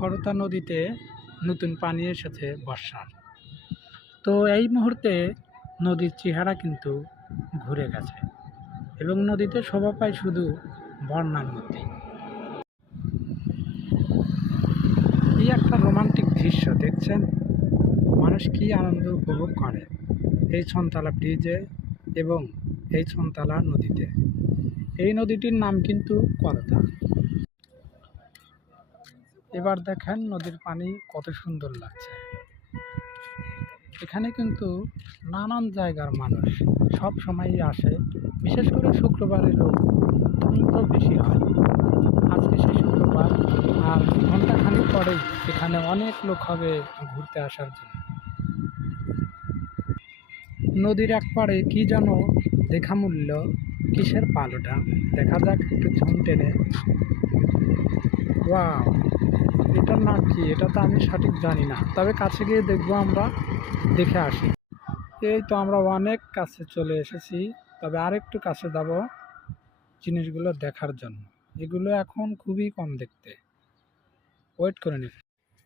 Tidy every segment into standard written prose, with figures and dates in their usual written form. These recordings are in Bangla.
খরতা নদীতে নতুন পানি এসেছে বর্ষার। তো এই মুহূর্তে নদীর চেহারা কিন্তু ঘুরে গেছে এবং নদীতে শোভা পায় শুধু বন্যার মধ্যেই। এই একটা রোমান্টিক দৃশ্য দেখছেন, মানুষ কি আনন্দ উপভোগ করে এই ছনতলা ব্রিজে এবং এই ছনতলা নদীতে। এই নদীটির নাম কিন্তু করতা। এবার দেখেন নদীর পানি কত সুন্দর লাগছে। এখানে কিন্তু নানান জায়গার মানুষ সব সময়ই আসে, বিশেষ করে শুক্রবারে লোক অত্যন্ত বেশি হয়। আজকে সেই শুক্রবার, আর ঘন্টাখানিক পরেই এখানে অনেক লোক হবে ঘুরতে আসার জন্য। নদীর এক পাড়ে কি যেন দেখা মূল্য, কিসের পাল ওটা, দেখা যাক একটু ঝুম টেনে। ওয়াও, এটার নাম কি? এটা তো আমি সঠিক জানি না, তবে কাছে গিয়ে দেখবো, আমরা দেখে আসি। এই তো আমরা অনেক কাছে চলে এসেছি, তবে আরেকটু কাছে যাব জিনিসগুলো দেখার জন্য। এগুলো এখন খুবই কম দেখতে, ওয়েট করে নিন।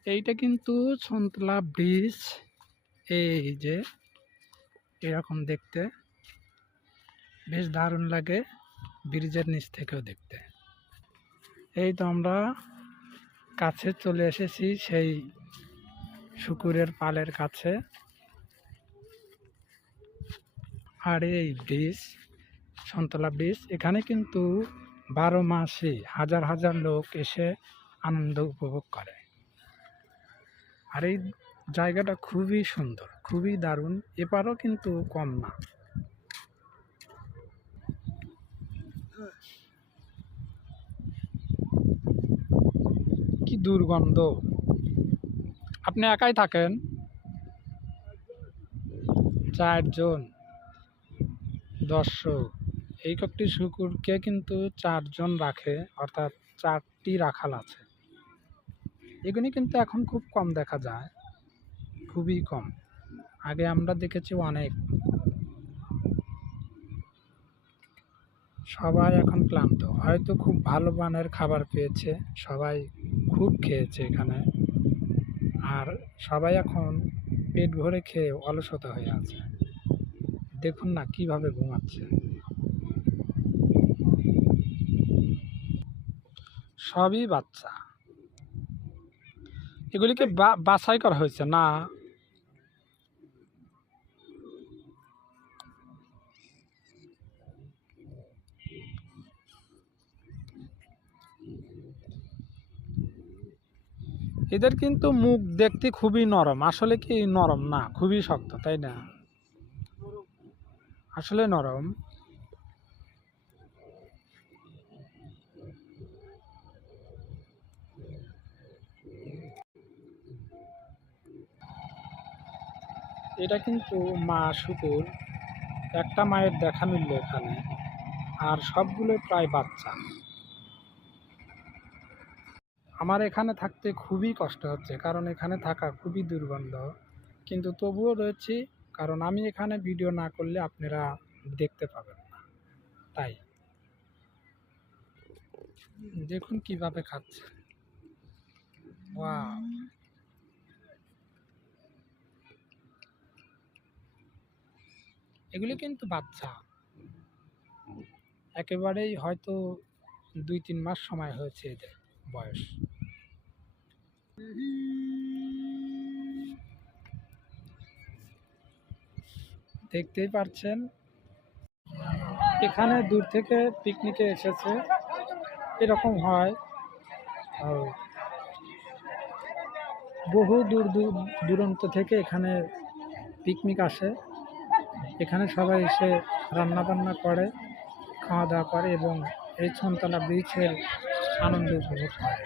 এইটা কিন্তু ছনতলা ব্রিজ। এই যে এরকম দেখতে বেশ দারুণ লাগে ব্রিজের নিচ থেকেও দেখতে। এই তো আমরা কাছে চলে এসেছি সেই শুকুরের পালের কাছে। আর এই ব্রিজ ছনতলা ব্রিজ, এখানে কিন্তু 12 মাসে হাজার হাজার লোক এসে আনন্দ উপভোগ করে। আর এই জায়গাটা খুবই সুন্দর, খুবই দারুণ। এপারও কিন্তু কম না। কি দুর্গন্ধ! আপনি একাই থাকেন? 4 জন দর্শক। এই কয়েকটি শুকুরকে কিন্তু 4 জন রাখে, অর্থাৎ 4টি রাখাল আছে। এগুলি কিন্তু এখন খুব কম দেখা যায়, খুবই কম। আগে আমরা দেখেছি অনেক। সবাই এখন ক্লান্ত, হয়তো খুব ভালো মানের খাবার পেয়েছে, সবাই খুব খেয়েছে এখানে। আর সবাই এখন পেট ভরে খেয়ে অলসতা হয়ে আছে। দেখুন না কিভাবে ঘুমাচ্ছে। সবই বাচ্চা। এগুলিকে বাছাই করা হয়েছে না? এদের কিন্তু মুখ দেখতে খুবই নরম, আসলে কি নরম না, খুবই শক্ত, তাই না? আসলে নরম। এটা কিন্তু মা শুকুর। একটা মায়ের দেখা মিলল এখানে, আর সবগুলো প্রায় বাচ্চা। আমার এখানে থাকতে খুবই কষ্ট হচ্ছে, কারণ এখানে থাকা খুবই দুর্গন্ধ, কিন্তু তবুও রয়েছি, কারণ আমি এখানে ভিডিও না করলে আপনারা দেখতে পাবেন না। তাই দেখুন কিভাবে খাচ্ছে। ওয়াও! এগুলি কিন্তু বাচ্চা, একেবারেই হয়তো 2-3 মাস সময় হয়েছে এদের বয়স। দেখতেই পাচ্ছেন, এখানে দূর থেকে পিকনিকে এসেছে, এরকম হয়। বহু দূরান্ত থেকে এখানে পিকনিক আসে। এখানে সবাই এসে রান্না বান্না করে, খাওয়া দাওয়া করে এবং এই ছনতলা ব্রিজের আনন্দ উপভোগ করে।